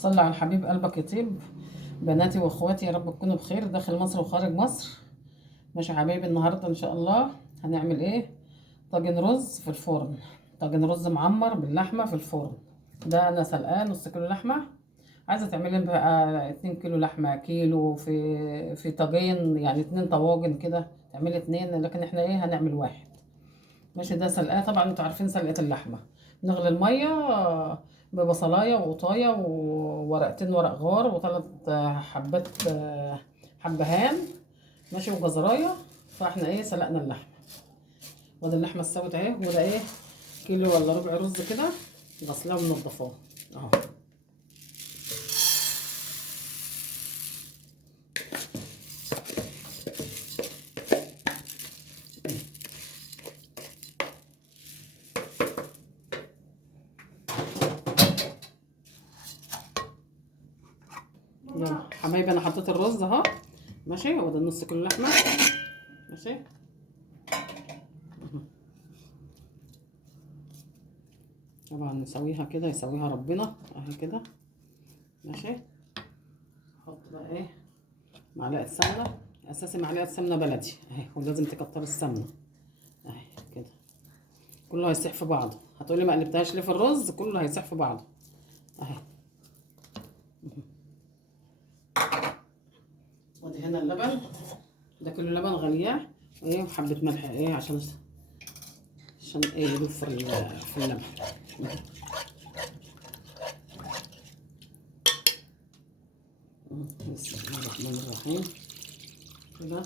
صلي على الحبيب قلبك يطيب. بناتي واخواتي يا رب تكونوا بخير داخل مصر وخارج مصر. ماشي يا حبايبي، النهارده ان شاء الله هنعمل ايه؟ طاجن رز في الفرن. طاجن رز معمر باللحمه في الفرن. ده انا سلقاه نص كيلو لحمه. عايزه تعملي بقى 2 كيلو لحمه، كيلو في طاجين، يعني 2 طواجن كده تعملي 2، لكن احنا ايه هنعمل واحد. ماشي، ده سلقاه طبعا، انتوا عارفين سلقه اللحمه. نغلي الميه ببصلايه وقطايه وورقتين ورق غار وثلاث حبات حبهان. ماشي، وجزرايه. فاحنا ايه سلقنا اللحمه، وده اللحمه استوت اهي، وده ايه كيلو ولا ربع رز كده غسلاه ومنضفاه اهو. يلا حبايبي، انا حطيت الرز اهو. ماشي، وده نص كيلو لحمه. ماشي، طبعا نسويها كده يسويها ربنا اهي كده. ماشي، احط بقى ايه معلقه سمنه. اساسي معلقه سمنه بلدي اهي، ولازم تكتر السمنه اهي كده. كله هيسيح في بعضه. هتقولي ما قلبتهاش ليه في الرز؟ كله هيسيح في بعضه اهي. وادي هنا اللبن، ده كيلو لبن غلياه ايه، وحبه ملح ايه عشان ايه يدوب في اللبن. بسم الله الرحمن الرحيم كده.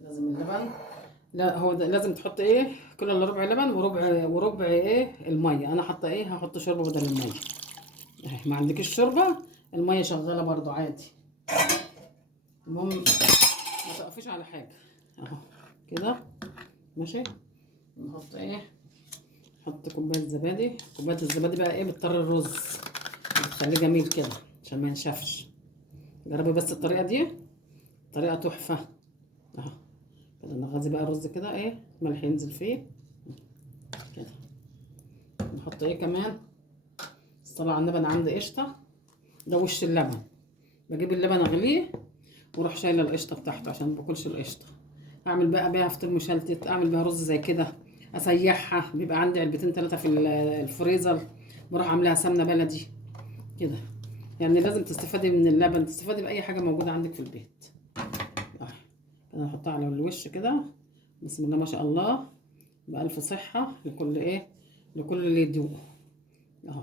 لازم اللبن، لا هو ده لازم تحط ايه كيلو الا ربع لبن وربع ايه الميه. انا حاطه ايه، هحط شوربه بدل الميه اهي. ما عندكش شوربه، الميه شغاله برضو عادي. المهم ما تقفيش على حاجه اهو كده. ماشي، نحط ايه، نحط كوبايه زبادي. كوبايه الزبادي بقى ايه بتطر الرز، بتخليه جميل كده عشان ما ينشفش. جربي بس الطريقه دي، طريقه تحفه اهو كده. نغذي بقى الرز كده ايه، ملح ينزل فيه كده. نحط ايه كمان، الصلاة على النبي. انا عندي قشطه، ده وش اللبن. بجيب اللبن اغليه واروح شايله القشطه بتاعته عشان ما باكلش القشطه. اعمل بقى بيها فطير مشلتت، اعمل بيها رز زي كده، اسيحها. بيبقى عندي علبتين 3 في الفريزر، بروح عاملاها سمنه بلدي كده. يعني لازم تستفادي من اللبن، تستفادي باي حاجه موجوده عندك في البيت اهي كده. نحطها على الوش كده. بسم الله ما شاء الله، بألف صحه لكل ايه، لكل اللي يدوقه اهو.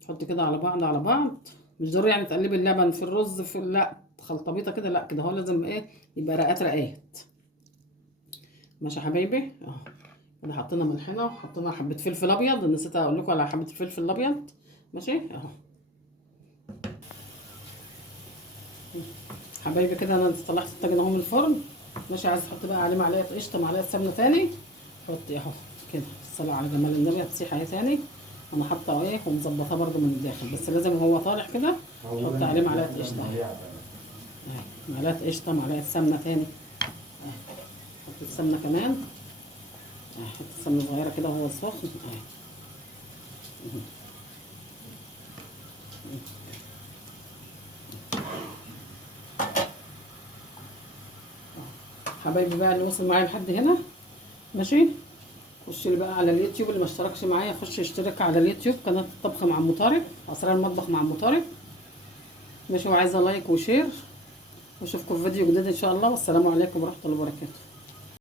تحط كده على بعض على بعض. مش ضروري يعني تقلبي اللبن في الرز في لا خلطبيطه كده، لا كده هو لازم ايه يبقى رقات رقات. ماشي يا حبايبي اهو كده. حطينا ملحنا وحطينا حبه فلفل ابيض، نسيت اقول لكم على حبه الفلفل الابيض. ماشي اهو حبايبي كده. انا طلعت الطاجن اهو من الفرن. ماشي، عايز تحط بقى عليه معلقه قشطه، معلقه سمنه تاني، حطي اهو كده. الصلاه على جمال النبي. هتسيح اهي تاني. انا حاطه ايه ومظبطاه برده من الداخل، بس لازم وهو طالع كده تحط عليه معلقه قشطه اهي. معلقه قشطه، معلقه سمنه تاني اهي. حط السمنه كمان اهي، حط السمنه صغيره كده وهو سخن اهي. حبايبي بقى اللي وصل معايا لحد هنا، ماشي، خش لي بقى على اليوتيوب. اللي ما اشتركش معايا خش اشترك على اليوتيوب، قناه الطبخ مع ام طارق، اسرار المطبخ مع ام طارق. ماشي، وعايزه لايك وشير، واشوفكم في فيديو جديد ان شاء الله. والسلام عليكم ورحمه الله وبركاته.